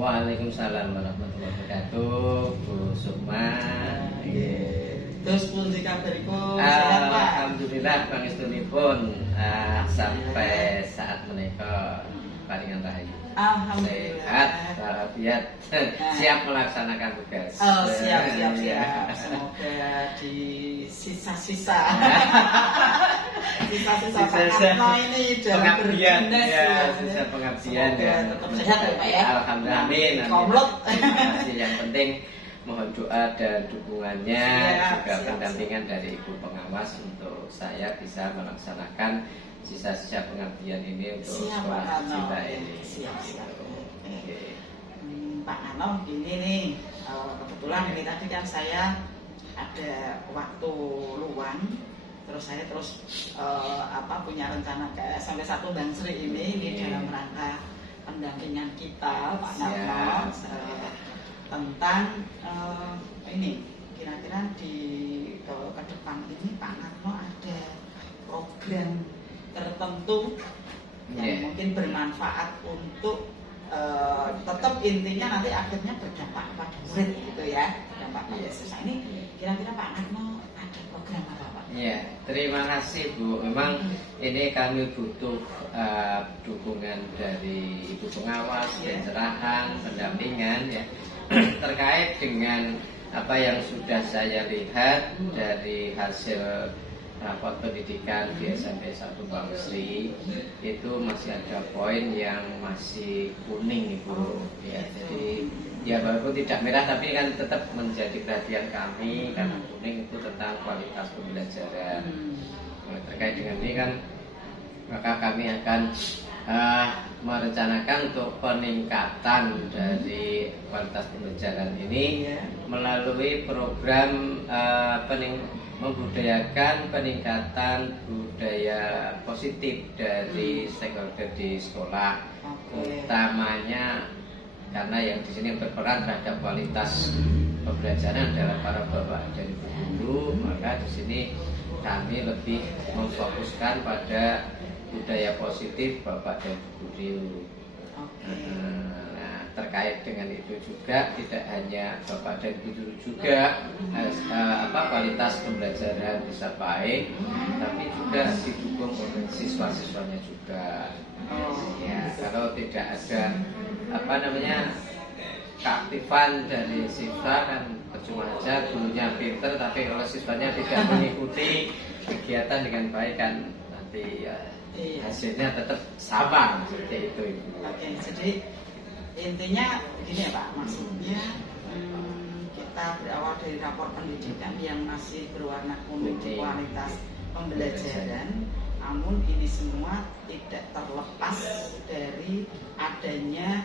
Waalaikumsalam warahmatullahi wabarakatuh, Bu Sukma. Terus pundi kabaripun? Sehat, Pak? Alhamdulillah pangestunipun sampai saat menika paringan rahayu. Alhamdulillah. Sehat, walafiat, siap melaksanakan tugas. Oh, siap. Semoga di sisa-sisa ini dalam pengabdian berdinas ya, sisa pengabdian ya. Tetap sehat ya, Pak ya. Alhamdulillah, amin. Komplot. Yang penting mohon doa dan dukungannya, juga pendampingan dari Ibu Pengawas untuk saya bisa melaksanakan sisa-sisa pengabdian ini untuk sekolah kita ini. Siap. Pak Ano, gini nih, kebetulan ini tadi kan saya ada waktu luang, terus saya punya rencana sampai 1 Bangsri ini dalam rangka pendampingan kita, Pak Narno, tentang ini kira-kira di ke depan ini Pak Narno ada program tertentu yang mungkin bermanfaat untuk tetap intinya nanti akhirnya berdampak pada murid gitu ya, dampak pada siswa. Ini kira-kira Pak Narno ada program apa Pak? Iya, terima kasih Bu. Memang ini kami butuh dukungan dari Ibu Pengawas, pencerahan, pendampingan ya terkait dengan apa yang sudah saya lihat dari hasil rapor pendidikan di SMP 1 Bangsri. Itu masih ada poin yang masih kuning Ibu ya, jadi ya walaupun tidak merah tapi kan tetap menjadi perhatian kami karena kuning itu tentang kualitas pembelajaran. Terkait dengan ini kan maka kami akan merencanakan untuk peningkatan dari kualitas pembelajaran ini melalui program membudayakan peningkatan budaya positif dari stakeholder di sekolah, utamanya karena yang di sini berperan terhadap kualitas pembelajaran adalah para bapak dan ibu guru, maka di sini kami lebih memfokuskan pada budaya positif bapak dan ibu guru. Terkait dengan itu juga tidak hanya bapak dan ibu guru juga kualitas pembelajaran bisa baik, tapi juga didukung oleh siswa-siswanya juga. Ya, kalau tidak ada keaktifan dari siswa kan percuma aja, gurunya pinter tapi kalau siswanya tidak mengikuti kegiatan dengan baik kan nanti hasilnya tetap sama seperti itu Ibu. Oke, jadi intinya begini ya Pak, maksudnya kita berawal dari rapor pendidikan yang masih berwarna kuning di kualitas pembelajaran, namun ini semua tidak terlepas dari adanya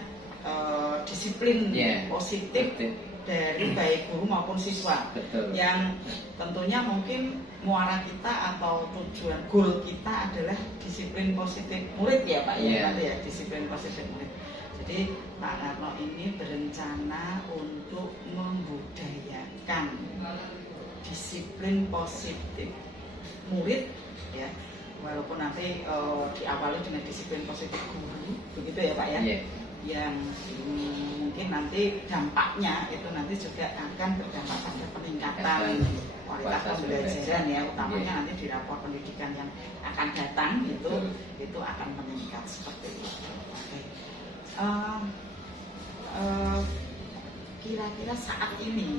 disiplin positif dari baik guru maupun siswa. Yang tentunya mungkin muara kita atau tujuan goal kita adalah disiplin positif murid ya Pak ya, disiplin positif murid. Jadi Pak Narno ini berencana untuk membudayakan disiplin positif murid ya, walaupun nanti diawali dengan disiplin positif guru, begitu ya Pak ya. Yang mungkin nanti dampaknya itu nanti juga akan berdampak pada peningkatan kualitas pembelajaran ya, utamanya nanti di rapor pendidikan yang akan datang itu akan meningkat seperti itu. Kira-kira saat ini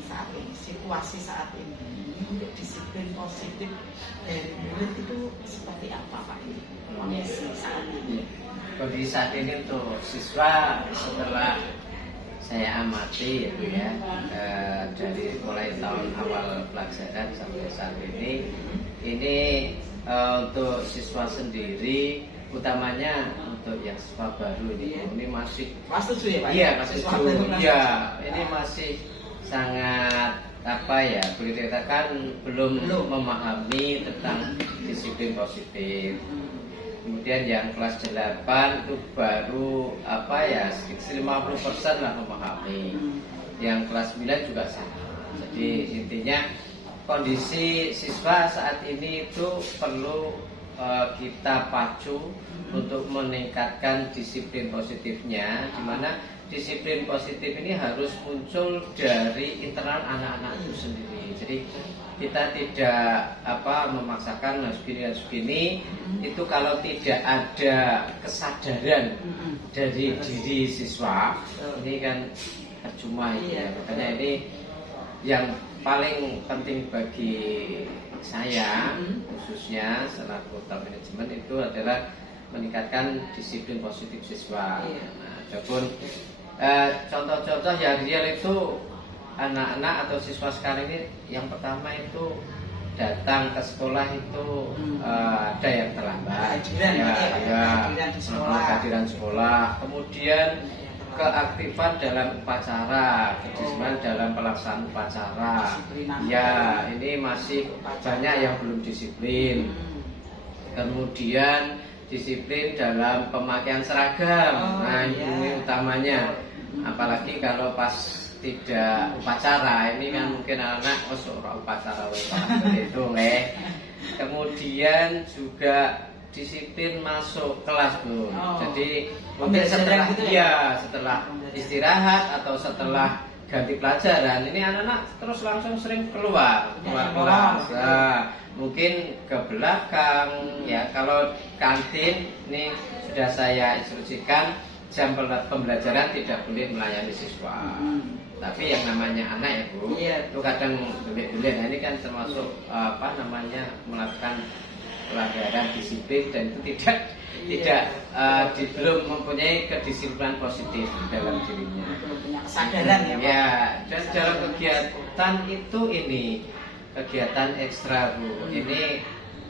situasi saat ini untuk disiplin positif dari murid itu seperti apa Pak ini kondisi saat ini? Kondisi saat ini untuk siswa setelah saya amati dari mulai tahun awal pelajaran sampai saat ini untuk siswa sendiri, utamanya untuk yang siswa baru ini masih kelas 7 ya Pak? Iya, kelas 7. Iya, ini masih sangat boleh dikatakan belum memahami tentang disiplin positif. Kemudian yang kelas 8 itu baru 50% lah memahami. Yang kelas 9 juga sama. Jadi intinya kondisi siswa saat ini itu perlu kita pacu untuk meningkatkan disiplin positifnya, di mana disiplin positif ini harus muncul dari internal anak-anak itu sendiri. Jadi kita tidak memaksakan harus gini. Itu kalau tidak ada kesadaran dari diri siswa, ini kan percuma ya. Makanya ini yang paling penting bagi saya khususnya selaku top manajemen itu adalah meningkatkan disiplin positif siswa. Nah, adapun contoh-contoh yang real itu anak-anak atau siswa sekarang ini, yang pertama itu datang ke sekolah itu ada yang terlambat, kehadiran sekolah, kemudian keaktifan dalam upacara, kedisiplinan dalam pelaksanaan upacara. Ya, ini masih banyak yang belum disiplin. Kemudian disiplin dalam pemakaian seragam. Nah, ini utamanya. Apalagi kalau pas tidak upacara, ini kan mungkin anak upacara itu Kemudian juga disiplin masuk kelas, Bu. Jadi mungkin setelah setelah istirahat atau setelah ganti pelajaran, ini anak-anak terus langsung sering keluar kelas. Nah, mungkin ke belakang ya. Kalau kantin ini sudah saya instruksikan jam pembelajaran tidak boleh melayani siswa. Tapi yang namanya anak ya, Bu, itu kadang belit-belit. Nah, ini kan termasuk melakukan pelanggaran disiplin, dan itu belum mempunyai kedisiplinan positif dalam dirinya. Belum punya kesadaran ya, Pak. Ya, dan dalam kegiatan itu ini kegiatan ekstra, Bu. Ini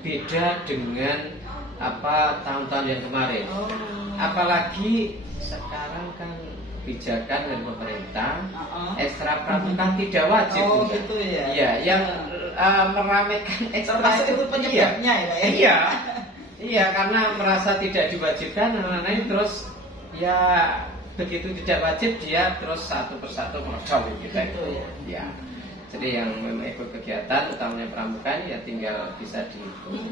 beda dengan tahun-tahun yang kemarin. Apalagi sekarang kan kebijakan dan pemerintah ekstra pramuka tidak wajib. Gitu ya. Iya, yang meramaikan ekstra itu penyebabnya ya. Iya, karena merasa tidak diwajibkan, anak-anak terus ya begitu tidak wajib dia terus satu persatu merocok gitu ya. Jadi yang memang ikut kegiatan utamanya pramuka ya tinggal bisa diikuti.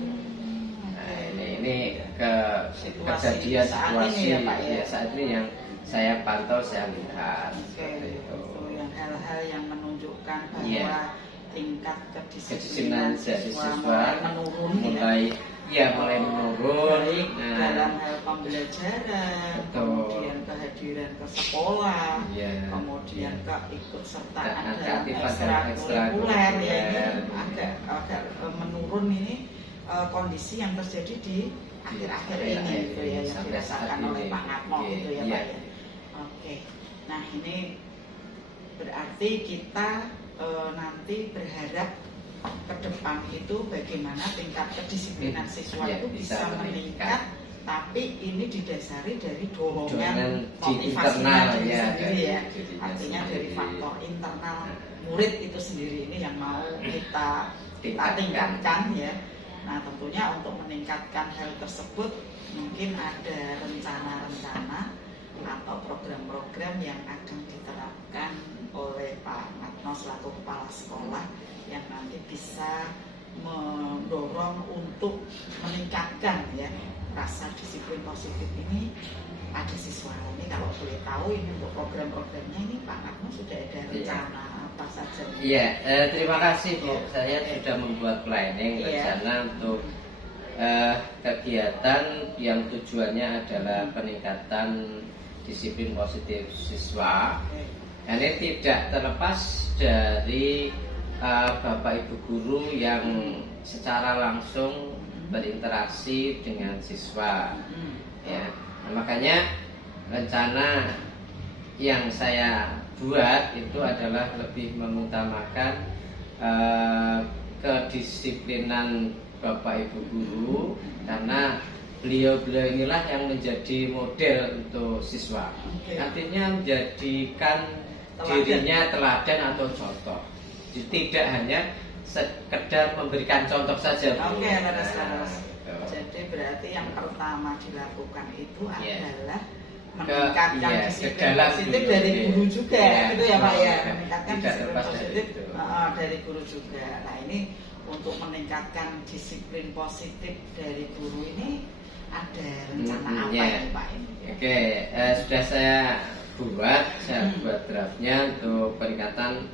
Nah, ini kejadian situasi saat ini yang saya pantau, saya lihat. Itu yang hal-hal yang menunjukkan bahwa tingkat kedisiplinan siswa mulai menurun dalam hal pembelajaran, kemudian kehadiran ke sekolah, kemudian keikutsertaan dalam ekstrakurikuler ini agak menurun. Ini kondisi yang terjadi di akhir-akhir ini gitu ya, yang dirasakan oleh Pak Ngatmo gitu ya, Pak ya. Oke, nah ini berarti kita nanti berharap ke depan itu bagaimana tingkat kedisiplinan siswa itu bisa meningkat, tapi ini didasari dari dorongan motivasinya sendiri ya. Artinya dari faktor internal murid itu sendiri ini yang mau kita tingkatkan ya. Nah, tentunya untuk meningkatkan hal tersebut mungkin ada rencana-rencana atau program-program yang akan diterapkan oleh Pak Ngatmo selaku kepala sekolah, yang nanti bisa mendorong untuk meningkatkan ya rasa disiplin positif ini pada siswa. Ini kalau boleh tahu ini untuk program-programnya ini Pak Ngatmo sudah ada rencana apa saja? Iya, terima kasih, Bu. Saya sudah membuat planning rencana untuk kegiatan yang tujuannya adalah peningkatan disiplin positif siswa. Dan ini tidak terlepas dari Bapak Ibu guru yang secara langsung berinteraksi dengan siswa. Ya, makanya rencana yang saya buat itu adalah lebih mengutamakan kedisiplinan Bapak Ibu guru, karena beliau-beliau inilah yang menjadi model untuk siswa. Artinya menjadikan dirinya teladan atau contoh. Jadi tidak hanya sekedar memberikan contoh saja. Jadi berarti yang pertama dilakukan itu adalah meningkatkan disiplin positif dari guru juga, gitu ya Pak ya. Meningkatkan disiplin positif dari guru juga. Nah, ini untuk meningkatkan disiplin positif dari guru ini ada rencana apa ya Pak? Oke, sudah saya buat draftnya untuk peningkatan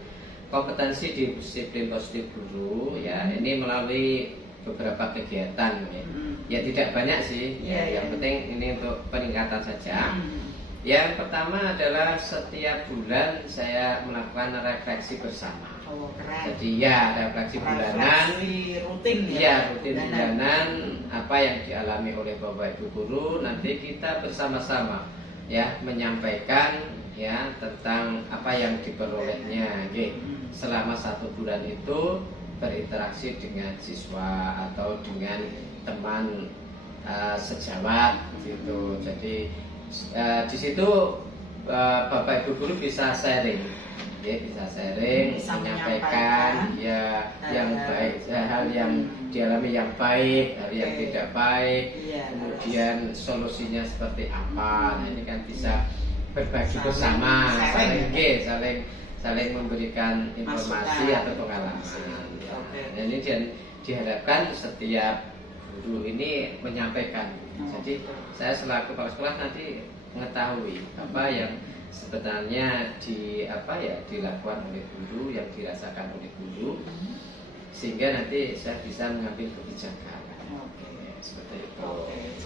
kompetensi di disiplin positif guru ya. Ini melalui beberapa kegiatan ya. Ya tidak banyak sih. Yang penting ini untuk peningkatan saja. Yang pertama adalah setiap bulan saya melakukan refleksi bersama. Oh, keren. Jadi ya refleksi bulanan, rutin ya rutin bulanan apa yang dialami oleh Bapak Ibu guru, nanti kita bersama-sama ya menyampaikan ya tentang apa yang diperolehnya. Selama 1 bulan itu berinteraksi dengan siswa atau dengan teman sejawat gitu. Jadi di situ Bapak Ibu guru bisa sharing. Ya, bisa menyampaikan ya yang baik, hal yang dialami yang baik, hal yang tidak baik, kemudian solusinya seperti apa. Nah, ini kan bisa berbagi bersama, saling memberikan informasi atau pengalaman. Nah, ini diharapkan setiap guru ini menyampaikan. Jadi saya selaku kepala sekolah nanti mengetahui apa yang sebenarnya dilakukan oleh guru, yang dirasakan oleh guru, sehingga nanti saya bisa mengambil kebijakan. Seperti itu.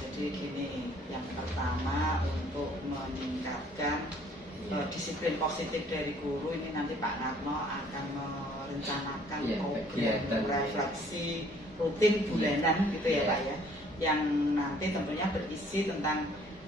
Jadi gini, yang pertama untuk meningkatkan disiplin positif dari guru ini nanti Pak Narno akan merencanakan program refleksi rutin bulanan gitu ya Pak ya, yang nanti tentunya berisi tentang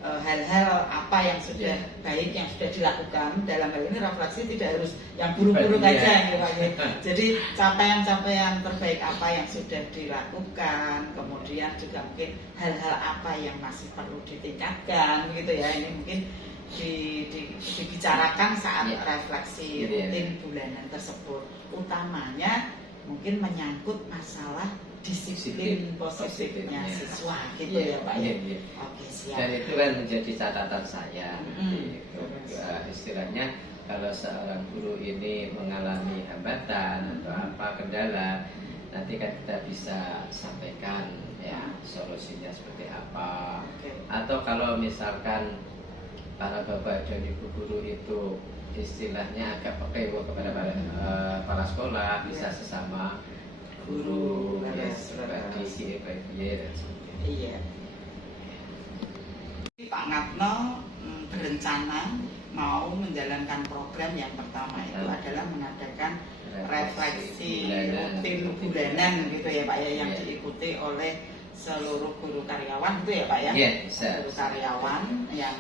hal-hal apa yang sudah baik yang sudah dilakukan. Dalam hal ini refleksi tidak harus yang buruk-buruk aja ya Pak ya. Jadi capaian-capaian terbaik apa yang sudah dilakukan, kemudian juga mungkin hal-hal apa yang masih perlu ditingkatkan gitu ya. Ini mungkin dibicarakan saat refleksi rutin bulanan tersebut. Utamanya mungkin menyangkut masalah disiplin positifnya siswa gitu ya Pak ya. Oke, siap. Dan itu kan menjadi catatan saya. Istilahnya kalau seorang guru ini mengalami hambatan atau apa kendala, nanti kan kita bisa sampaikan ya solusinya seperti apa. Atau kalau misalkan para bapak dan ibu guru itu istilahnya agak pekewo kepada para sekolah, bisa sesama guru berbagi dan sebagainya. Iya. Pak Narno berencana mau menjalankan program yang pertama itu adalah mengadakan refleksi rutin bulanan gitu ya Pak ya, yang diikuti oleh seluruh guru karyawan itu ya Pak ya. Guru karyawan yang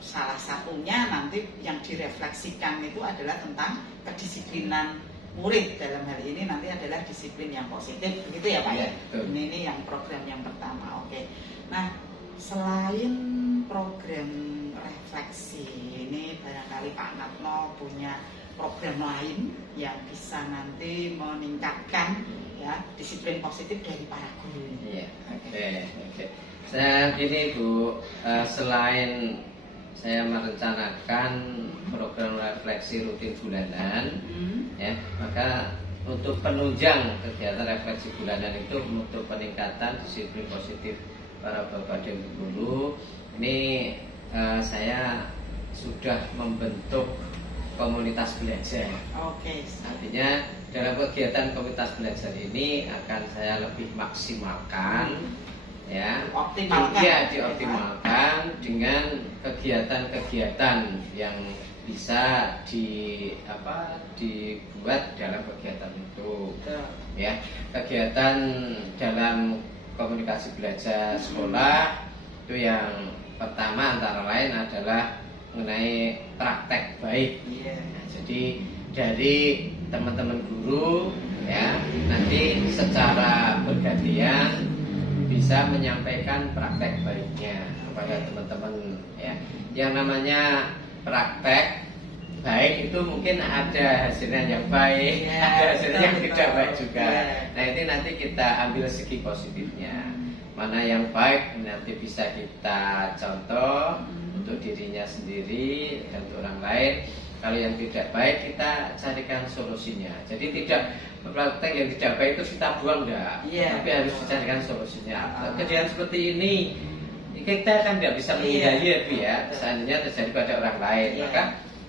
salah satunya nanti yang direfleksikan itu adalah tentang kedisiplinan murid. Dalam hal ini nanti adalah disiplin yang positif begitu ya Pak ya. Ini yang program yang pertama. Oke. Nah, selain program refleksi ini, barangkali Pak Narno punya program lain yang bisa nanti meningkatkan ya disiplin positif dari para guru. Oke. Saya gini Bu, selain saya merencanakan program refleksi rutin bulanan, ya, maka untuk penunjang kegiatan refleksi bulanan itu untuk peningkatan disiplin positif para bapak dan guru, ini saya sudah membentuk komunitas belajar. Artinya dalam kegiatan komunitas belajar ini akan saya lebih maksimalkan. Dioptimalkan dengan kegiatan-kegiatan yang bisa dibuat dalam kegiatan itu. Ya, kegiatan dalam komunikasi belajar sekolah itu yang pertama antara lain adalah mengenai praktek baik. Nah, jadi dari teman-teman guru ya nanti secara bergantian bisa menyampaikan praktek baiknya kepada teman-teman ya. Yang namanya praktek baik itu mungkin ada hasilnya yang baik, ada hasilnya yang tidak baik juga. Nah, ini nanti kita ambil segi positifnya. Mana yang baik nanti bisa kita contoh untuk dirinya sendiri dan untuk orang lain. Kalau yang tidak baik kita carikan solusinya. Jadi tidak praktek yang tidak baik itu kita buang enggak, tapi harus dicarikan solusinya. Kejadian seperti ini kita kan tidak bisa menghindari ya, seandainya terjadi pada orang lain, maka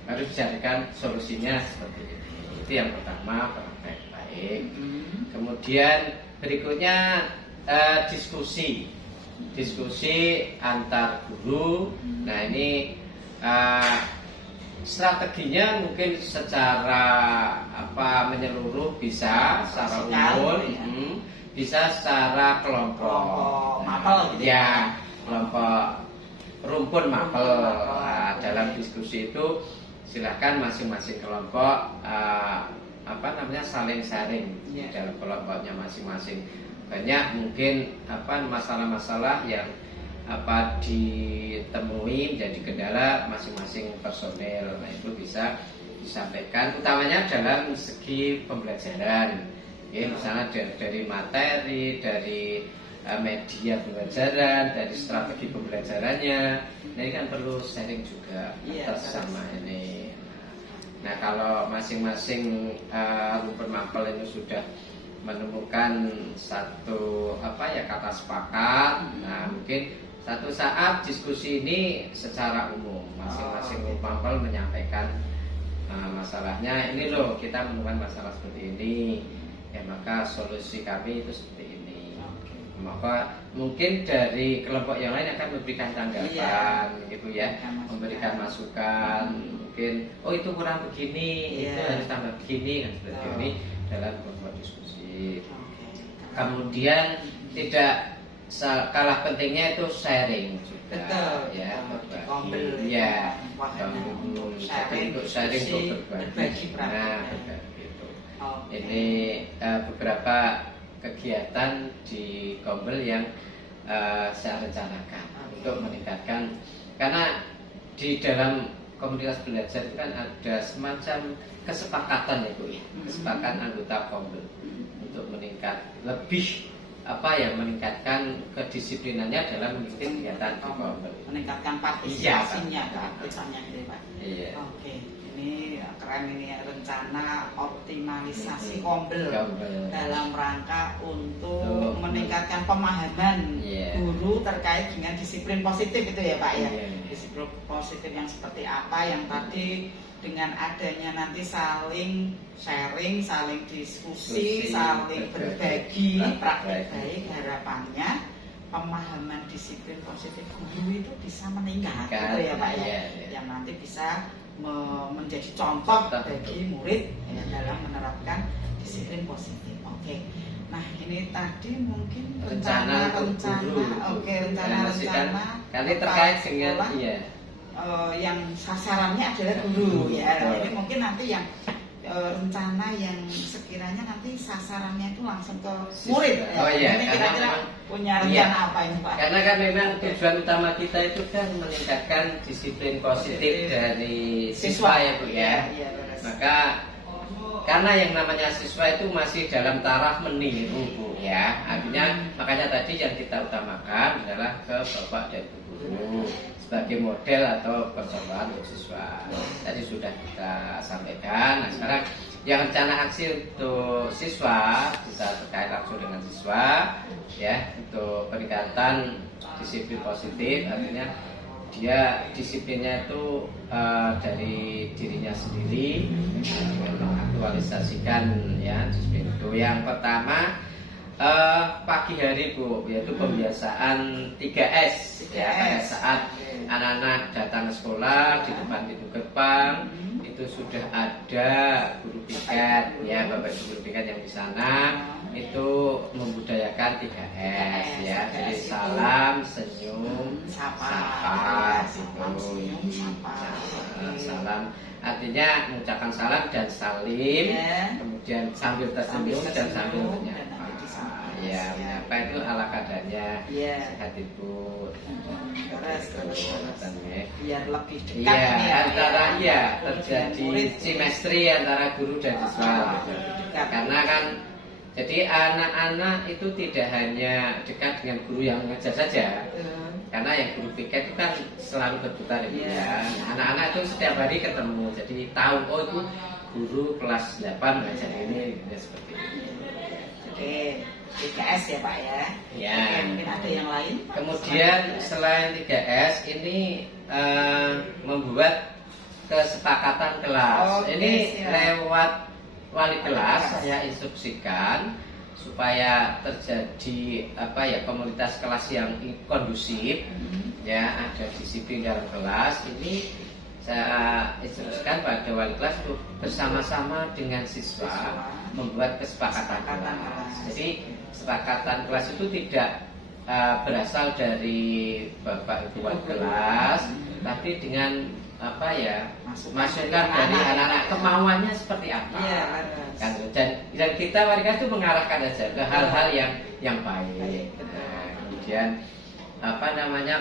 harus dicarikan solusinya seperti ini. Itu yang pertama, praktek baik. Kemudian berikutnya diskusi antar guru. Nah ini strateginya mungkin secara menyeluruh bisa, secara umum, bisa secara kelompok mapel gitu ya, kelompok rumpun mapel. Dalam diskusi itu silahkan masing-masing kelompok saling sharing dalam kelompoknya masing-masing. Banyak mungkin masalah-masalah yang ditemui menjadi kendala masing-masing personel. Nah itu bisa disampaikan, utamanya dalam segi pembelajaran. Misalnya dari materi, dari media pembelajaran, dari strategi pembelajarannya. Nah ini kan perlu sharing juga bersama ini. Nah kalau masing-masing rumpun mapel ini sudah menemukan satu kata sepakat, nah mungkin satu saat diskusi ini secara umum masing-masing rumpun mapel menyampaikan masalahnya. Ini loh kita menemukan masalah seperti ini, ya maka solusi kami itu seperti ini. Maka mungkin dari kelompok yang lain akan memberikan tanggapan gitu ya, memberikan masukan. Mungkin itu kurang begini, itu harus tambah begini kan, seperti ini dalam kelompok diskusi. Kemudian tidak kalah pentingnya itu sharing juga. Berbagi. Ya, untuk sharing untuk berbagi. Nah, begitu. Ini beberapa kegiatan di Kombel yang saya rencanakan untuk meningkatkan, karena di dalam komunitas belajar itu kan ada semacam kesepakatan ya Bu, kesepakatan anggota Kombel untuk meningkatkan kedisiplinannya dalam mengikuti kegiatan di Kombel, meningkatkan partisipasinya, keaktifannya gitu Pak. Oke, ini keren ini rencana optimalisasi Kombel dalam rangka untuk meningkatkan pemahaman guru terkait dengan disiplin positif itu ya Pak ya. Disiplin positif yang seperti apa, yang tadi dengan adanya nanti saling sharing, saling diskusi, saling berbagi praktek baik, harapannya pemahaman disiplin positif guru itu bisa meningkat gitu ya Pak ya, yang nanti bisa menjadi contoh bagi murid dalam menerapkan disiplin positif. Oke. Nah ini tadi mungkin rencana kali terkait dengan yang sasarannya adalah guru ya. Ini mungkin nanti yang rencana yang sekiranya nanti sasarannya itu langsung ke murid. Ini kira-kira punya rencana apa ini Pak? Karena kan memang tujuan utama kita itu kan meningkatkan disiplin positif dari siswa ya Bu ya. Maka karena yang namanya siswa itu masih dalam taraf meniru Bu ya. Artinya makanya tadi yang kita utamakan adalah ke bapak dan guru sebagai model atau percobaan untuk siswa. Tadi sudah kita sampaikan. Nah sekarang yang rencana aksi untuk siswa bisa terkait langsung dengan siswa ya, untuk peningkatan disiplin positif. Artinya dia disiplinnya itu dari dirinya sendiri dengan mengaktualisasikan ya disiplin itu. Yang pertama pagi hari Bu, yaitu pembiasaan 3S ya, pada saat anak-anak datang ke sekolah di depan pintu gerbang itu sudah ada guru piket ya, Bapak Ibu guru piket yang di sana itu membudayakan 3S ya. Jadi salam, senyum, sapa gitu. Salam artinya mengucapkan salam dan salim, kemudian sambil tersenyum dan sambil menyapa. Ya, menyapa itu ala kadarnya. Sehat Ibu. Biar lebih dekat antara terjadi chemistry antara guru dan siswa. Karena kan jadi anak-anak itu tidak hanya dekat dengan guru yang mengajar saja, karena yang guru PK itu kan selalu berputar ya. Nah, anak-anak itu setiap hari ketemu, jadi tahu oh itu guru kelas 8 ngajar ini ya, seperti itu. Jadi IKS ya Pak ya. Ya. Mungkin ada yang lain. Kemudian selain 3S ini membuat kesepakatan kelas. Oke, Ini siap. lewat wali kelas kelas. saya instruksikan supaya terjadi komunitas kelas yang kondusif, ya ada disiplin dalam kelas. Ini saya instruksikan pada wali kelas untuk bersama-sama dengan siswa membuat kesepakatan kelas. Jadi kesepakatan kelas itu tidak berasal dari bapak ibu wali kelas, tapi dengan masukan dari anak-anak kemauannya seperti apa. Kan, dan kita wali kelas itu mengarahkan aja ke hal-hal yang baik. Nah, kemudian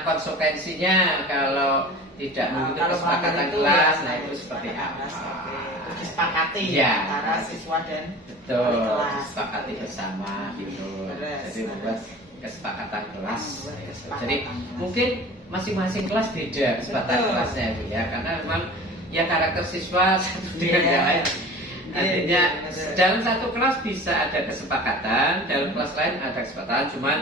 konsekuensinya kalau tidak mengikuti kesepakatan kelas, nah itu seperti apa? Disepakati ya, antara siswa dan betul, wali kelas. disepakati bersama gitu. Jadi membuat kesepakatan kelas. Jadi mungkin masing-masing kelas beda kesepakatan kelasnya itu ya, karena memang ya karakter siswa satu dengan yang lain. Artinya dalam satu kelas bisa ada kesepakatan, dalam kelas lain ada kesepakatan, cuman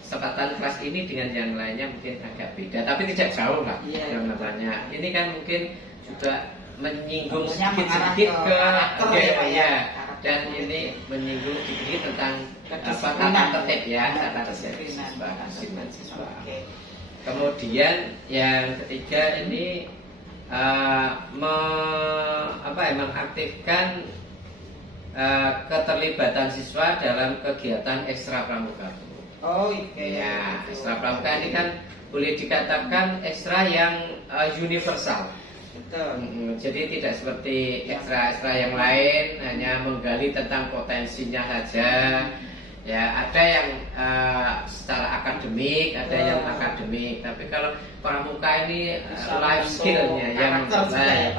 kesepakatan kelas ini dengan yang lainnya mungkin agak beda, tapi tidak jauh lah yang namanya. Ini kan mungkin juga menyinggung sedikit-sedikit ke ya, dan ini menyinggung sedikit tentang tata tertib ya, tata tertib siswa. Kemudian yang ketiga ini mengaktifkan keterlibatan siswa dalam kegiatan ekstra pramuka. Oh iya. Ya, ekstra pramuka ini kan boleh dikatakan ekstra yang universal. Betul. Jadi tidak seperti ekstra-ekstra yang lain hanya menggali tentang potensinya saja. Ya, ada yang secara akademik, ada yang akademik. Tapi kalau pramuka ini life skill-nya yang baik.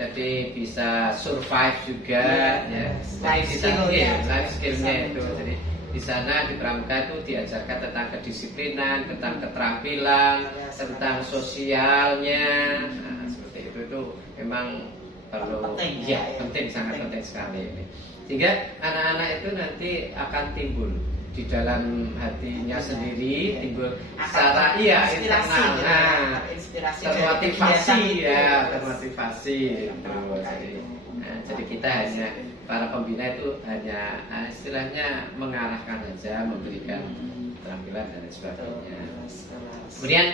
Jadi bisa survive juga, ya. Life skill-nya itu. Jadi di sana di pramuka itu diajarkan tentang kedisiplinan, tentang keterampilan, tentang sosialnya. Nah, seperti itu memang perlu penting, sangat penting sekali ini. Sehingga anak-anak itu nanti akan timbul di dalam hatinya sendiri, timbul secara internal, termotivasi ya, termotivasi. Jadi kita hanya para pembina itu hanya istilahnya mengarahkan saja, memberikan keterampilan dan sebagainya. Kemudian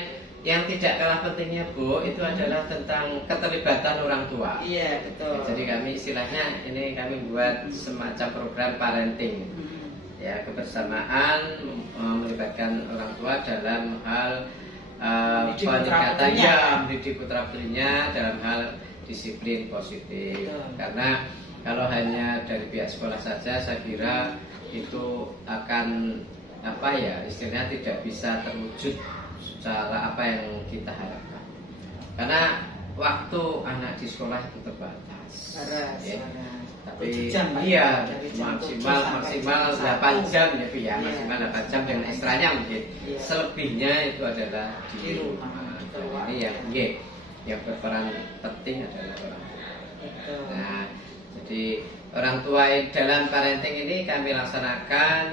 yang tidak kalah pentingnya Bu, itu adalah tentang keterlibatan orang tua. Iya, betul. Jadi kami istilahnya ini kami buat semacam program parenting. Ya, kebersamaan melibatkan orang tua dalam hal peningkatan mendidik putra putrinya dalam hal disiplin positif. Karena kalau hanya dari pihak sekolah saja, saya kira itu akan istilahnya tidak bisa terwujud secara apa yang kita harapkan. Karena waktu anak di sekolah itu terbatas. Tapi maksimal 8 jam ya, maksimal 8 jam dengan ekstranya mungkin. Selebihnya itu adalah di rumah. Ini yang berperan penting adalah orang tua. Nah, jadi orang tua dalam parenting ini kami laksanakan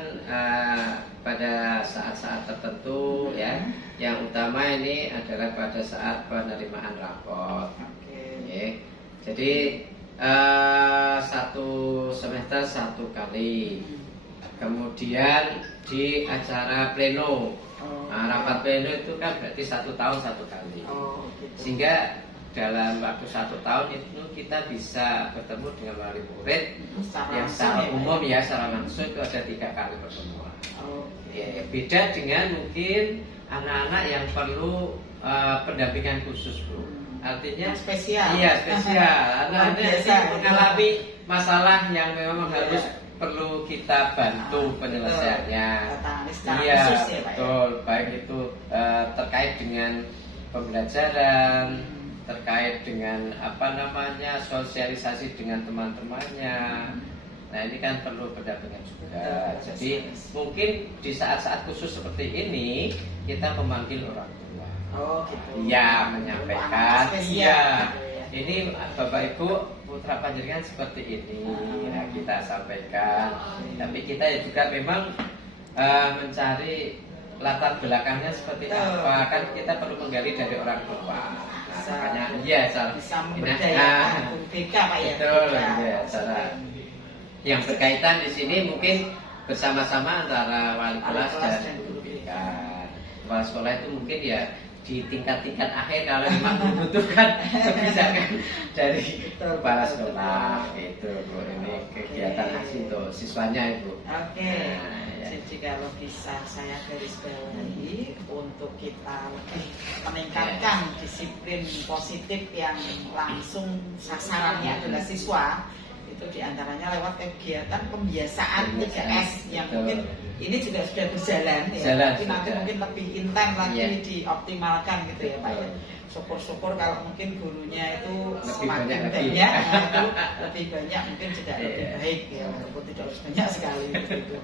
pada saat-saat tertentu ya. Yang utama ini adalah pada saat penerimaan rapor. Jadi satu semester satu kali. Kemudian di acara pleno. Rapat pleno itu kan berarti 1 tahun 1 kali. Sehingga dalam waktu 1 tahun itu kita bisa bertemu dengan wali murid yang secara umum ya, secara langsung itu ada 3 kali pertemuan. Beda dengan mungkin anak-anak yang perlu pendampingan khusus Bu. Artinya spesial. Iya, spesial. Anak-anak yang mengalami masalah yang memang harus perlu kita bantu penyelesaiannya. Iya, betul. Baik itu terkait dengan pembelajaran, terkait dengan sosialisasi dengan teman-temannya. Nah ini kan perlu pendampingan juga. Betul. Jadi mungkin di saat-saat khusus seperti ini kita memanggil orang tua. Oh gitu. Iya, menyampaikan. Spesial, Iya. gitu ya. Ini Bapak Ibu putra panjenengan seperti ini. Ya, kita sampaikan. Tapi kita ya juga memang mencari latar belakangnya seperti Betul. apa. Kan kita perlu menggali dari orang tua. Nah, makanya iya, bisa memberdayakan guru BK Pak ya. betul, BK. ya, cara yang berkaitan di sini mungkin bersama-sama antara wali kelas dan guru BK. Kepala sekolah itu mungkin ya di tingkat-tingkat akhir kalau memang membutuhkan kebijakan dari kepala sekolah itu Bu. Ini kegiatan asli untuk siswanya Ibu. Oke. Nah, ya. Jadi kalau bisa saya garis bawahi untuk kita lebih meningkatkan disiplin positif yang langsung sasarannya adalah siswa, itu diantaranya lewat kegiatan pembiasaan 3S yang Betul. mungkin ini juga sudah berjalan ya, Jalan, tapi nanti sudah. mungkin lebih intens lagi Iya. dioptimalkan gitu ya Pak ya. Betul. Syukur-syukur kalau mungkin gurunya itu Lebih semakin banyak lagi. banyak, nah, itu lebih banyak mungkin juga lebih Iya. baik ya, walaupun tidak harus banyak sekali gitu.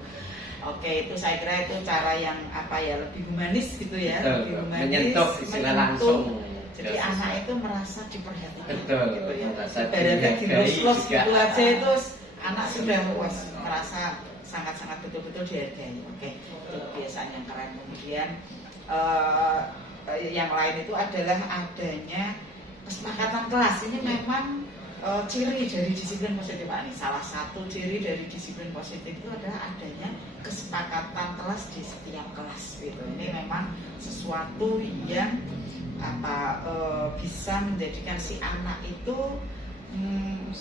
Oke, itu saya kira itu cara yang apa ya, lebih humanis gitu ya, Betul, lebih humanis, menyentuh istilah langsung. Jadi anak itu merasa diperhatikan Betul, gitu ya. merasa Ibaratnya dihargai dilus juga. gitu aja itu anak sudah merasa sangat-sangat betul-betul dihargai. Oke, itu kebiasaan yang keren. Kemudian yang lain itu adalah adanya kesepakatan kelas. Ini memang ciri dari disiplin positif Pak. Ini salah satu ciri dari disiplin positif itu adalah adanya kesepakatan kelas di setiap kelas gitu. Ini memang sesuatu yang bisa menjadikan si anak itu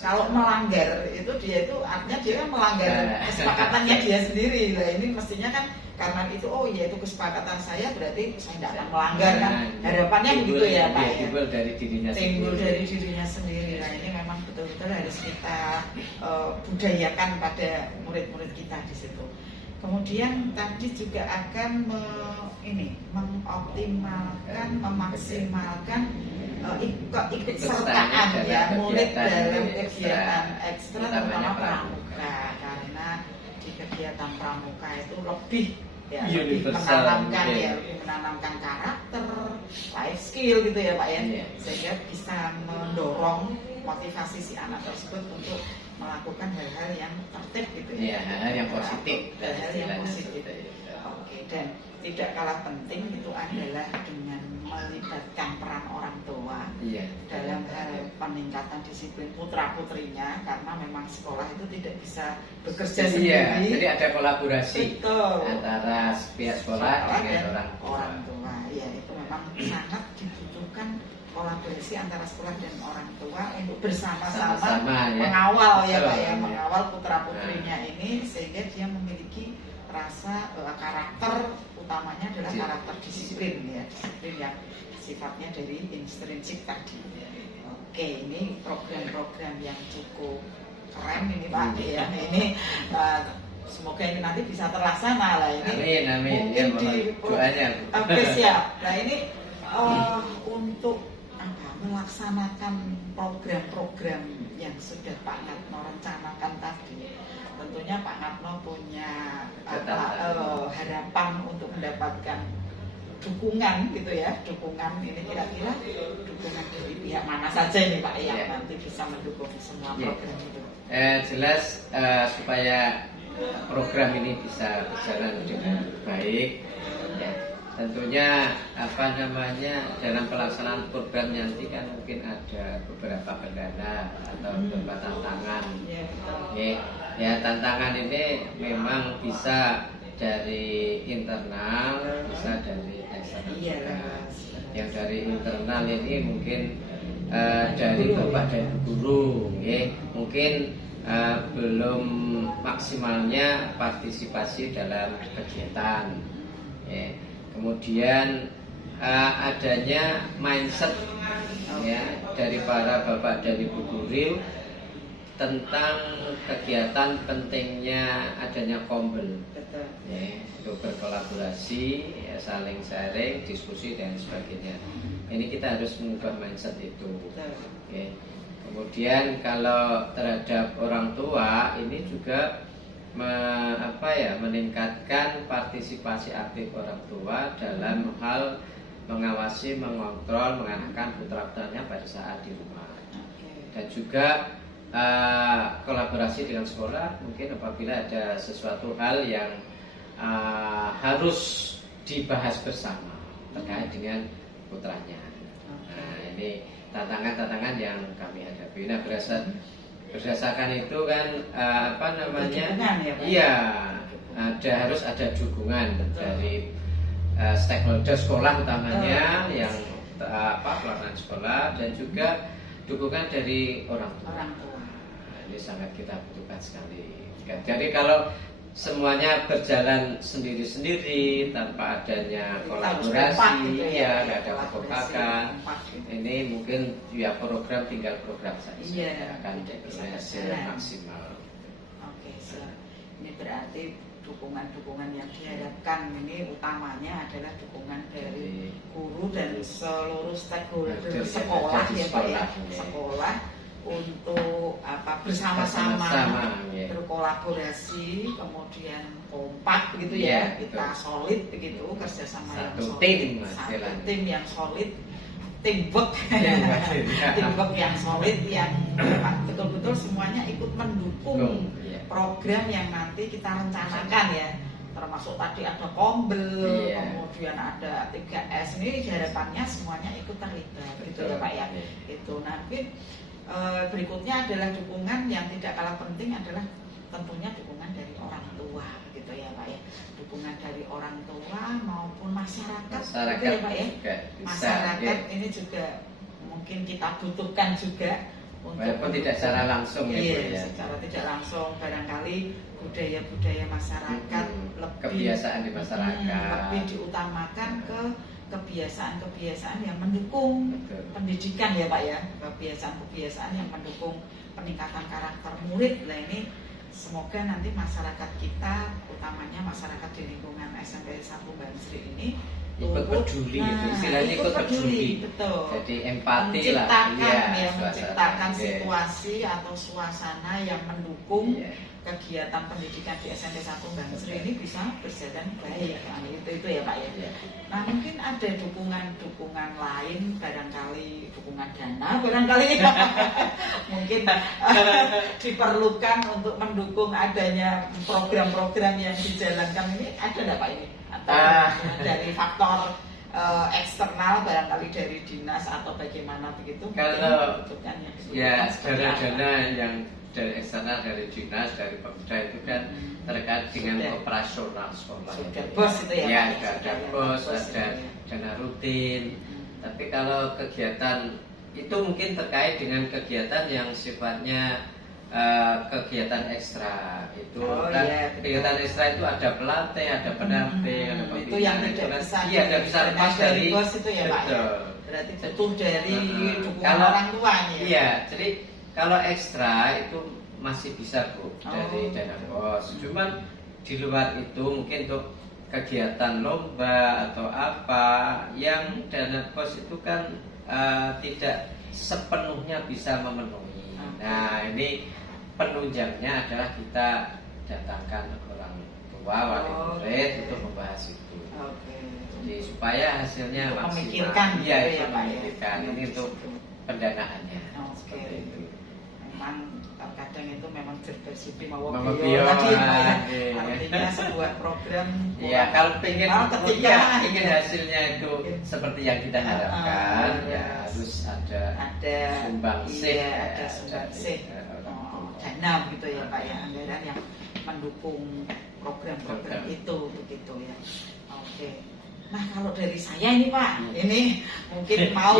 kalau melanggar itu dia itu artinya dia kan melanggar kesepakatannya dia sendiri. Nah ini mestinya kan karena itu itu kesepakatan saya berarti saya tidak akan melanggar kan, harapannya begitu ya Pak ya. Timbul dari dirinya Timbul sendiri. dari dirinya sendiri. Nah ini memang betul-betul harus kita budayakan pada murid-murid kita di situ. Kemudian tadi juga akan mengoptimalkan, memaksimalkan ikutsertaan ya murid dalam kegiatan ekstra terutama pramuka, karena di kegiatan pramuka itu lebih lebih Universal, menanamkan okay. lebih menanamkan karakter, life skill gitu ya Pak ya, Yeah. sehingga bisa mendorong motivasi si anak tersebut untuk melakukan hal-hal yang tertib gitu Iya, hal yang positif. hal yang istilahnya positif. seperti itu. Oke, dan tidak kalah penting itu adalah dengan melibatkan peran orang tua Iya. dalam hal peningkatan disiplin putra putrinya, karena memang sekolah itu tidak bisa bekerja Iya, sendiri. jadi ada kolaborasi Betul. antara pihak sekolah dengan orang tua. Ya itu memang sangat dibutuhkan kolaborasi antara sekolah dan orang tua untuk bersama-sama Sama-sama, ya. mengawal ya Betul, Pak ya, ya. mengawal putra putrinya ini sehingga dia memiliki rasa karakter, utamanya adalah Iya. karakter disiplin ya, disiplin yang sifatnya dari intrinsik tadi. Oke, ini program-program yang cukup keren ini Pak ya. Ini semoga ini nanti bisa terlaksana lah ini. Amin. Mungkin Ya, di doanya. Oke, siap. Nah ini untuk melaksanakan program-program yang sudah Pak Ngatno rencanakan tadi, tentunya Pak Ngatno punya harapan untuk mendapatkan dukungan gitu ya, dukungan ini kira-kira dukungan dari pihak mana saja ini Pak yang nanti bisa mendukung semua program itu. Jelas supaya program ini bisa berjalan dengan baik, ya, tentunya dalam pelaksanaan program nanti kan mungkin ada beberapa kendala atau beberapa tantangan. Ya, betul. Ya, tantangan ini memang bisa dari internal, bisa dari eksternal. Iya. Yang dari internal ini mungkin dari bapak dan guru, mungkin belum maksimalnya partisipasi dalam kegiatan. Kemudian adanya mindset dari para bapak dan ibu guru tentang kegiatan pentingnya adanya kombel. Betul. Untuk berkolaborasi, saling sharing, diskusi dan sebagainya. Ini kita harus mengubah mindset itu. Betul. Kemudian kalau terhadap orang tua ini juga meningkatkan partisipasi aktif orang tua dalam hal mengawasi, mengontrol, mengarahkan putra-putranya pada saat di rumah. Dan juga kolaborasi dengan sekolah, mungkin apabila ada sesuatu hal yang harus dibahas bersama terkait dengan putranya. Nah, ini tantangan-tantangan yang kami hadapi. Nah, berdasarkan itu kan iya, harus ada dukungan dari stakeholder sekolah utamanya yang pelaksanaan sekolah, dan juga dukungan dari orang tua. Nah, ini sangat kita butuhkan sekali. Jadi kalau semuanya berjalan sendiri-sendiri tanpa adanya kolaborasi, ya nggak ada kekompakan. Ini mungkin ya program tinggal program saja, akan berhasil maksimal. Oke, ini berarti dukungan-dukungan yang diharapkan ini utamanya adalah dukungan dari guru dan seluruh stakeholder sekolah ya Pak ya, sekolah untuk bersama-sama berkolaborasi, kemudian kompak begitu ya, kita solid begitu, kerjasama yang solid, satu tim yang solid, teamwork teamwork yang solid, yang betul-betul semuanya ikut mendukung program yang nanti kita rencanakan ya, termasuk tadi ada kombel, kemudian ada 3S, ini harapannya semuanya ikut terlibat gitu ya Pak ya. Itu nanti berikutnya adalah dukungan yang tidak kalah penting adalah tentunya dukungan dari orang tua gitu ya Pak ya, dukungan dari orang tua maupun masyarakat gitu ya Pak ya. Masyarakat ini juga mungkin kita butuhkan juga walaupun tidak secara langsung ya. Secara tidak langsung barangkali budaya-budaya masyarakat lebih kebiasaan di masyarakat lebih diutamakan ke kebiasaan-kebiasaan yang mendukung pendidikan ya Pak ya, kebiasaan-kebiasaan yang mendukung peningkatan karakter murid. Nah ini semoga nanti masyarakat kita, utamanya masyarakat di lingkungan SMP 1 Bansri ini ikut peduli, istilahnya ikut peduli, betul. Jadi empati menciptakan situasi atau suasana yang mendukung kegiatan pendidikan di SMP 1 Bansri ini bisa berjalan baik. Nah, itu ya Pak ya. Nah mungkin ada dukungan lain, barangkali dukungan dana, barangkali mungkin diperlukan untuk mendukung adanya program-program yang dijalankan ini, ada nggak Pak ini? Atau dari faktor eksternal, barangkali dari dinas atau bagaimana begitu? Kalau ya dana yang dari eksternal, dari dinas, dari pemerintah itu kan terkait dengan operasional sekolah. Sudah bos itu ya? Ya, ada bos, ada dana rutin. Tapi kalau kegiatan itu mungkin terkait dengan kegiatan yang sifatnya kegiatan ekstra itu kegiatan ekstra itu ada pelatih, ada pendamping, ada pembinaan. Itu yang tidak bisa lepas dari bos itu ya Pak. Berarti butuh dari dukungan orang tuanya. Iya, jadi kalau ekstra itu masih bisa Bu dari dana bos. Cuman di luar itu mungkin untuk kegiatan lomba atau apa yang dana bos itu kan tidak sepenuhnya bisa memenuhi. Nah ini penunjangnya adalah kita datangkan orang tua, wali murid untuk membahas itu. Jadi supaya hasilnya maksimal. Iya, memikirkan ini untuk pendanaannya. Seperti itu. Memang terkadang itu memang bersifat mau artinya sebuah program. Ya kalau ingin hasilnya itu seperti yang kita harapkan, ya harus ada sumbangsih, ada sumbangsih dana gitu ya Pak ya, anggaran yang mendukung program-program itu begitu ya. Oke. Nah kalau dari saya ini Pak, ini mungkin mau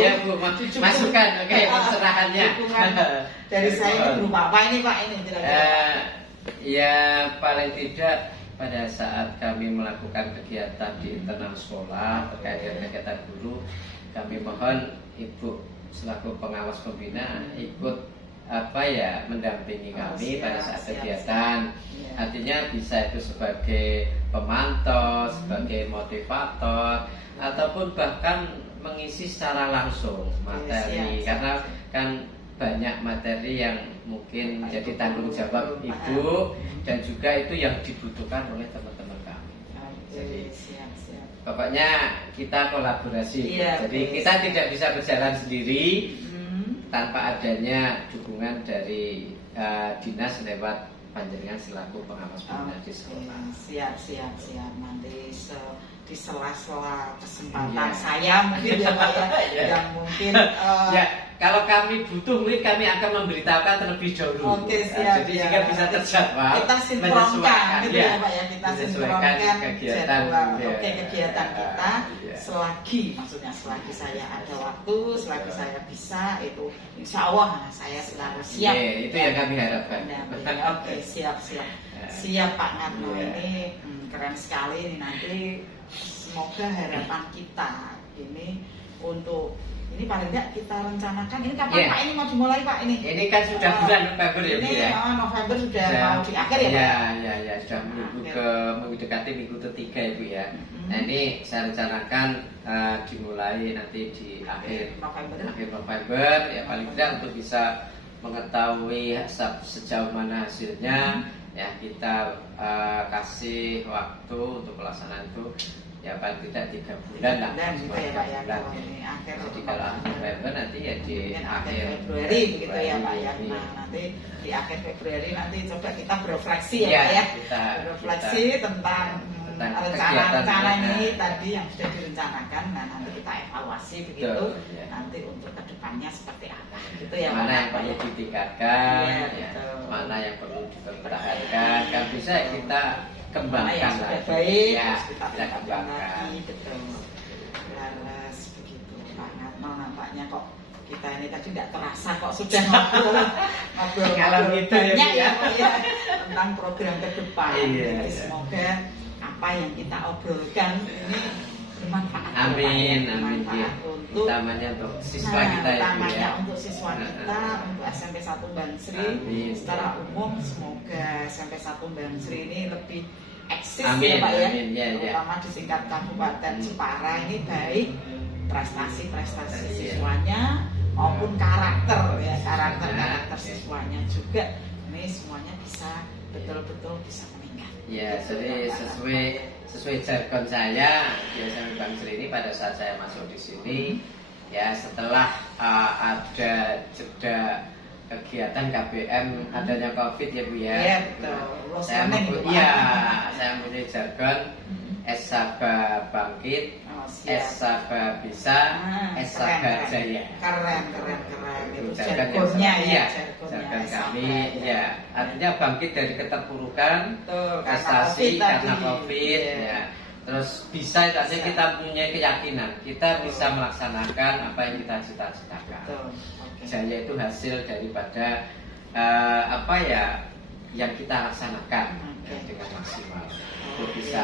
masukkan, pencerahannya. Dari saya ini berupa apa ini Pak ini kira-kira? Ya paling tidak pada saat kami melakukan kegiatan di internal sekolah terkait dengan kegiatan guru, kami mohon Ibu selaku pengawas pembina ikut mendampingi kami pada saat kegiatan. Artinya bisa itu sebagai pemantau, sebagai motivator, ataupun bahkan mengisi secara langsung materi. Karena kan banyak materi yang mungkin jadi tanggung jawab Ibu dan juga itu yang dibutuhkan oleh teman-teman kami. Jadi siap. pokoknya kita kolaborasi. Iya, Jadi betul. kita tidak bisa berjalan sendiri tanpa adanya dukungan dari dinas lewat panjenengan selaku pengawas pembinaan di sekolah. Siap. Nanti di sela-sela kesempatan Iya. saya mungkin ya Pak ya, Iya. yang mungkin Ya, kalau kami butuh mungkin kami akan memberitahukan terlebih dahulu. Oke, siap, Jadi ya. sehingga bisa terjadwal. kita sinkronkan gitu ya Pak ya, kita menyesuaikan sinkronkan kegiatan. jadwal. Ya. Oke, kegiatan kita Ya. selagi saya ada waktu, selagi saya bisa, itu insya Allah saya selalu siap. Ya, itu yang kami harapkan. Oke, siap Pak Ngatno. Ya. Ini keren sekali ini, nanti semoga harapan kita ini untuk ini paling tidak kita rencanakan ini kapan Ya. Pak ini mau dimulai Pak ini? Ini kan sudah bulan November ya, Bu Ini ya. November sudah mau di akhir ya Pak? Ya, sudah mendekati minggu ketiga ya, Bu ya. Mm-hmm. Nah, ini saya rencanakan dimulai nanti di akhir November ya, paling tidak untuk bisa mengetahui sejauh mana hasilnya. Ya, kita kasih waktu untuk pelaksanaan itu ya paling tidak 3 bulan lah. Gitu ya Pak ya. Bulan, Kalau ini akhir Jadi kalau November nanti ya di mungkin akhir akhir Februari begitu ya Pak ya. Iya. Nah, nanti di akhir Februari nanti coba kita berefleksi ya Iya, Pak ya. kita- Berefleksi tentang tentang rencana kegiatan ini ya. tadi yang sudah direncanakan. Nah, nanti kita evaluasi begitu. Betul, ya. Nanti untuk kedepannya seperti apa gitu ya Pak. Mana yang perlu ditingkatkan, Iya, ya, betul. mana yang perlu dipertahankan, kan bisa kita Mana kembangkan yang sudah lagi. baik Ya, terus kita kita tingkatkan kembangkan. lagi, betul. Laras begitu Pak Ngatno, nampaknya kok kita ini tadi tidak terasa kok sudah ngobrol Ngalami itu ya, banyak Bu, ya. ya Pak ya tentang program ke depan. Iya, Jadi iya. semoga apa yang kita obrolkan ini bermanfaat. ya, Pak, ya. Amin. Bermanfaat Ya. untuk Utamanya untuk siswa kita ya, Bu, utamanya ya. untuk siswa kita, untuk SMP 1 Bansri. Amin. Secara umum semoga SMP 1 Bansri ini lebih eksis Amin, ya Pak ya. amin, ya, ya. Terutama di tingkat Kabupaten Jepara ini baik prestasi-prestasi Iya. siswanya maupun karakter ya, Ya. karakter siswanya juga ini semuanya bisa betul-betul bisa meningkat. Ya, Gitu, jadi Pak. sesuai jargon saya di SMP Bansri ini pada saat saya masuk di sini, ya setelah ada jeda kegiatan KBM adanya COVID ya Bu ya. Iya, betul. Saya Learning itu, Pak. saya mempunyai jargon S-Saba bangkit, Oh, siap. S-Saba bisa, S-Saba jaya. Keren. Itu Jargon jargonnya yang ya, jargon S-Saba, kami, ya artinya bangkit dari keterpurukan, Betul, prestasi karena tadi. COVID, Iya. ya. Terus bisa itu artinya kita punya keyakinan kita bisa melaksanakan apa yang kita cita-citakan. Betul. Oke. Jaya itu hasil daripada apa ya yang kita laksanakan ya, dengan maksimal untuk bisa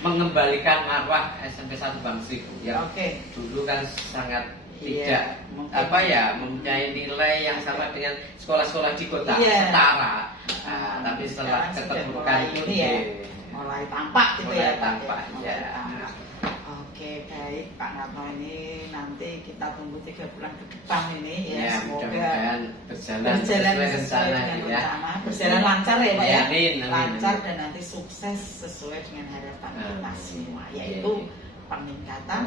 mengembalikan marwah SMP 1 Bansri Bu, yang Oke. dulu kan sangat Iya, tidak mungkin. apa ya mempunyai nilai yang sama dengan sekolah-sekolah di kota Iya. setara. Tapi setelah Sekarang sudah keterpurukan mulai itu ini ya, mulai tampak gitu mulai ya Pak. tampak, Mulai ya. tampak. Oke, baik Pak Ngatno, ini nanti kita tunggu 3 bulan ke depan ini ya, Ya, semoga mudah-mudahan berjalan berjalan sesuai sesuai rencana dengan ya. rencana, berjalan lancar ya Pak ya, Ya, amin, amin, lancar amin. dan nanti sukses sesuai dengan harapan kita Amin. semua, Iya, yaitu iya. peningkatan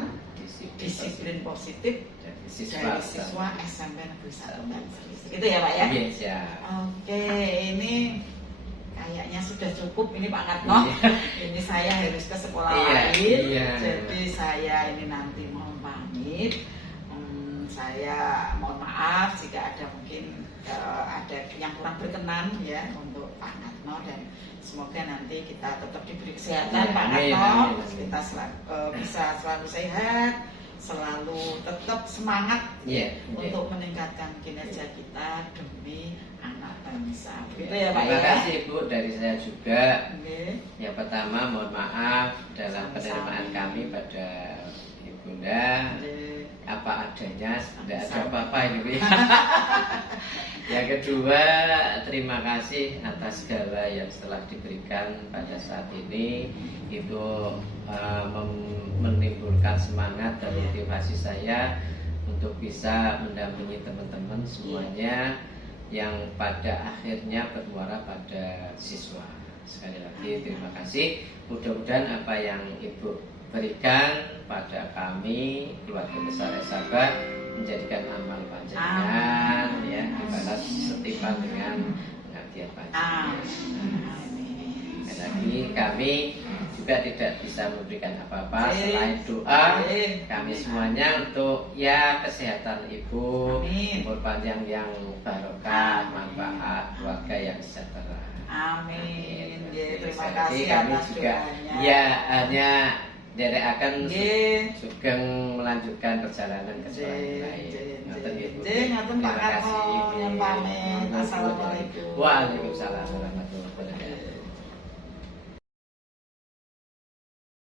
disiplin positif dari dari siswa SMP Negeri 1 Bansri. Gitu ya Pak ya. Yes, ya. Oke, ini kayaknya sudah cukup ini Pak Ngatno. Iya. Ini saya harus ke sekolah Iya, lain. iya. Jadi saya ini nanti mau pamit. Saya mohon maaf jika ada mungkin ada yang kurang berkenan ya untuk Pak Ngatno, dan semoga nanti kita tetap diberi kesehatan Iya, Pak amin, Ngatno. amin. Kita bisa selalu sehat, selalu tetap semangat Iya, untuk meningkatkan kinerja kita demi anak bangsa. Begitu ya Pak Terima ya. kasih Bu, dari saya juga. Oke. Yang pertama mohon maaf dalam Sama-sama. penerimaan kami pada Ibunda, apa adanya, tidak ada apa-apa ini Bu. Yang kedua, terima kasih atas segala yang telah diberikan pada saat ini. Itu menimbulkan semangat dan motivasi saya untuk bisa mendampingi teman-teman semuanya yang pada akhirnya bermuara pada siswa. Sekali lagi terima kasih. Mudah-mudahan apa yang Ibu berikan pada kami keluarga besar Sahabat menjadikan amal panjenengan ya dibalas setimpal dengan pengabdian panjenengan. Sekali lagi kami juga tidak bisa memberikan apa-apa selain doa kami semuanya untuk ya kesehatan Ibu, umur panjang yang barokah, manfaat, keluarga yang sejahtera. Amin. Terima Jadi kasih kami atas juga doanya. ya hanya Derek akan Nggih. sugeng melanjutkan perjalanan ke sekolah yang lain. Ngoten nggih, Bu. Ngoten Pak Terima kasih. Karno yang pamit. Assalamualaikum. Waalaikumsalam warahmatullahi wabarakatuh.